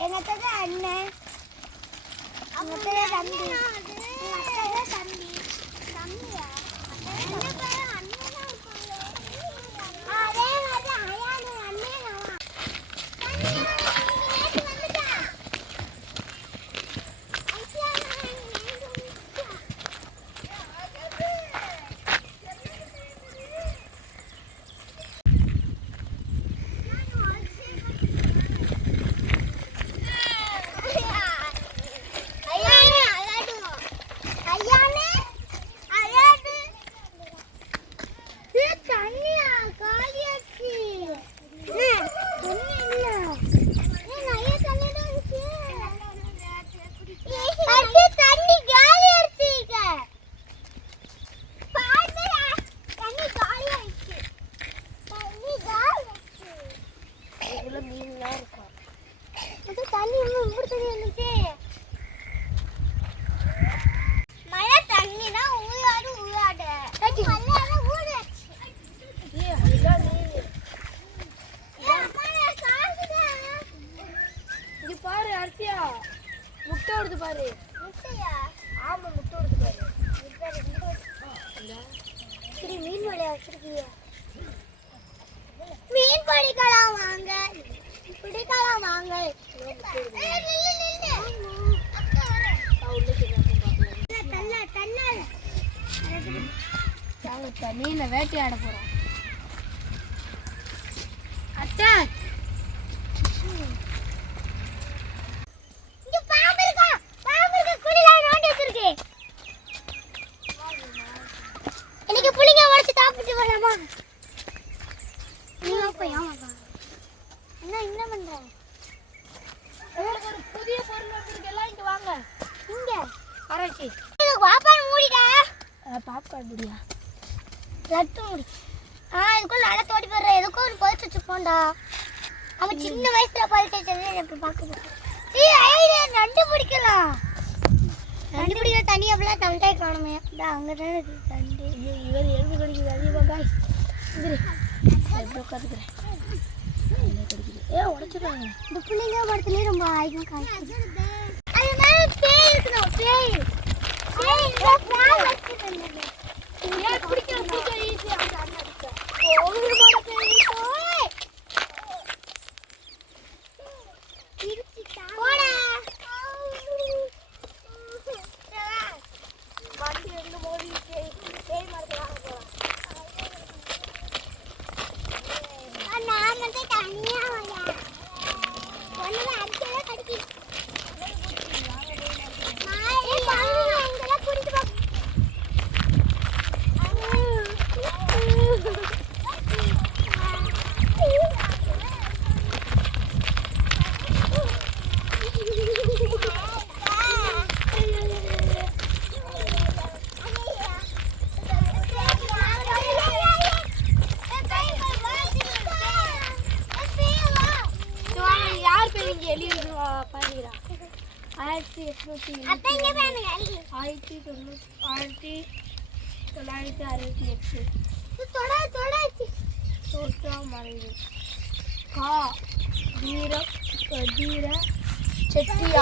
எங்கத்தது அண்ணன்? தம்பி தம்பி? தம்பியா பரிசியா முட்டை விடுது பாரு. முட்டையா? ஆமா முட்டை விடுது பாரு. சரி மீன் வலையா வச்சிருக்கீங்க மீன் பிடிக்கலாம் வாங்க. பிடிக்கலாம் வாங்க. மீனை வேட்டையாட போறோம் அச்சா என்ன என்ன பண்றாங்க ஒரு புதிய பொருள் வந்திருக்கு இங்க வாங்க. இங்க. ஆராய்ச்சி இது பாப்பான் மூடிடா. பாப்கார்ன் மூடியா? லட்டு மூடி. ஆ இதுக்குள்ள நடத்த ஓடி போற எதுக்கும் ஒரு பழுத்து வச்சுப்போண்டா அவன் சின்ன வயசுல பழுத்து வச்சது எனக்கு பார்க்க நண்டு பிடிக்கலாம். நண்டு பிடிக்கிற தண்ணி அப்படிலாம் தண்டாய் காணுமே. அங்கே தான் இருக்கு தண்டு இவர் எழுதி படிக்கிறது அதிகமாக உட்காந்துக்கிறேன் ஏ உடைச்சிடுறாங்க. இந்த பிள்ளைங்க படத்துலயே ரொம்ப ஆயுதம் காய்ச்சி அது மேல பேய் இருக்கணும் பேய் பேய் எழுதி பாருங்கடா ஆயிரத்தி எட்நூத்தி அப்ப இங்க பாருங்க ஆயிரத்தி தொண்ணூத்தி ஆயிரத்தி தொள்ளாயிரத்தி அறுபத்தி எட்டு தொட தொட தோற்றம் மறைவு கா வீர தீர செட்டியா